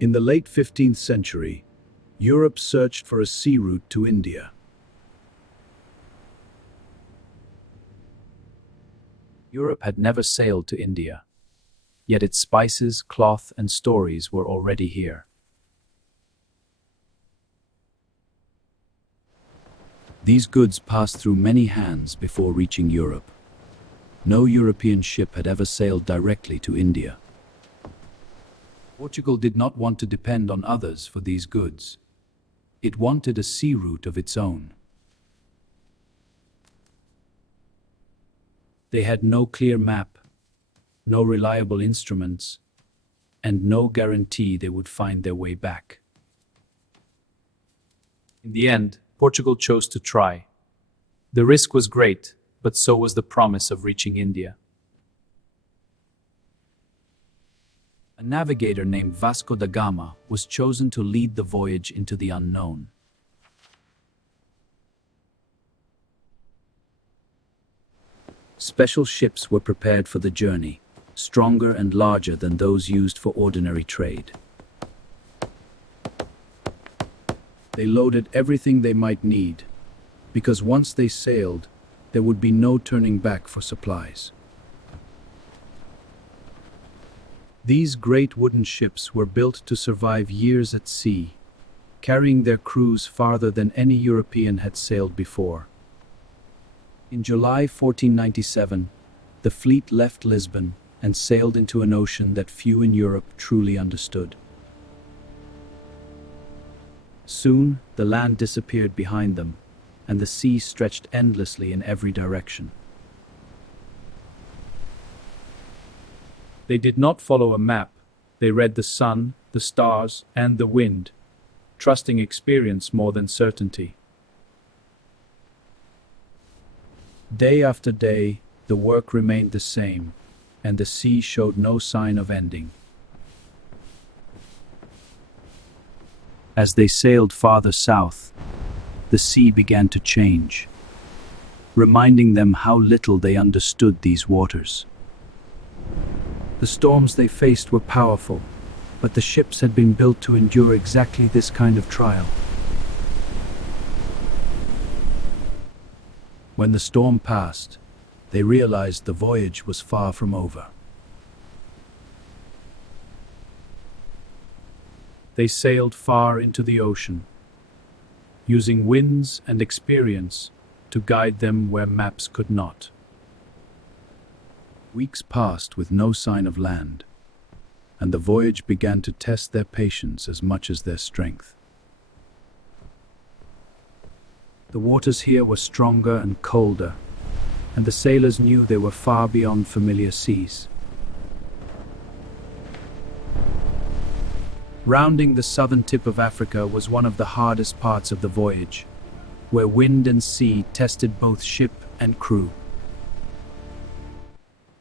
In the late 15th century, Europe searched for a sea route to India. Europe had never sailed to India, yet its spices, cloth, and stories were already here. These goods passed through many hands before reaching Europe. No European ship had ever sailed directly to India. Portugal did not want to depend on others for these goods. It wanted a sea route of its own. They had no clear map, no reliable instruments, and no guarantee they would find their way back. In the end, Portugal chose to try. The risk was great, but so was the promise of reaching India. A navigator named Vasco da Gama was chosen to lead the voyage into the unknown. Special ships were prepared for the journey, stronger and larger than those used for ordinary trade. They loaded everything they might need, because once they sailed, there would be no turning back for supplies. These great wooden ships were built to survive years at sea, carrying their crews farther than any European had sailed before. In July 1497, the fleet left Lisbon and sailed into an ocean that few in Europe truly understood. Soon, the land disappeared behind them, and the sea stretched endlessly in every direction. They did not follow a map. They read the sun, the stars, and the wind, trusting experience more than certainty. Day after day, the work remained the same, and the sea showed no sign of ending. As they sailed farther south, the sea began to change, reminding them how little they understood these waters. The storms they faced were powerful, but the ships had been built to endure exactly this kind of trial. When the storm passed, they realized the voyage was far from over. They sailed far into the ocean, using winds and experience to guide them where maps could not. Weeks passed with no sign of land, and the voyage began to test their patience as much as their strength. The waters here were stronger and colder, and the sailors knew they were far beyond familiar seas. Rounding the southern tip of Africa was one of the hardest parts of the voyage, where wind and sea tested both ship and crew.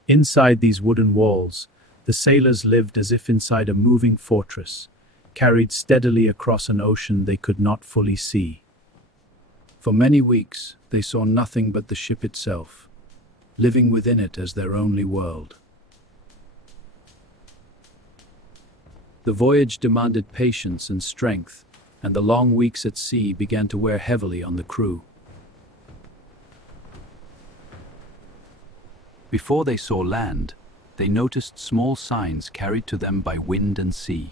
Inside these wooden walls, the sailors lived as if inside a moving fortress, carried steadily across an ocean they could not fully see. For many weeks, they saw nothing but the ship itself, living within it as their only world. The voyage demanded patience and strength, and the long weeks at sea began to wear heavily on the crew. Before they saw land, they noticed small signs carried to them by wind and sea.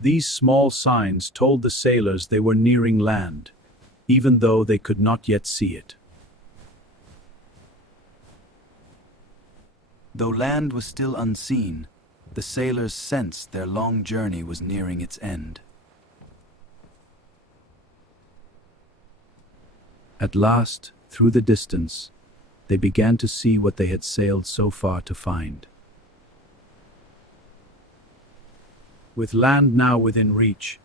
These small signs told the sailors they were nearing land, even though they could not yet see it. Though land was still unseen, the sailors sensed their long journey was nearing its end. At last, through the distance, they began to see what they had sailed so far to find. With land now within reach,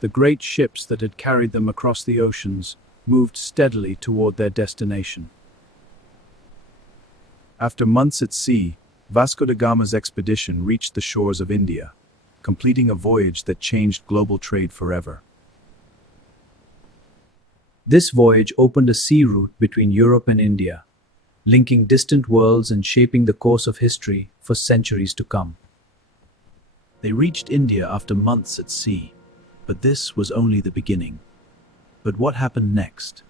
the great ships that had carried them across the oceans moved steadily toward their destination. After months at sea, Vasco da Gama's expedition reached the shores of India, completing a voyage that changed global trade forever. This voyage opened a sea route between Europe and India, linking distant worlds and shaping the course of history for centuries to come. They reached India after months at sea, but this was only the beginning. But what happened next?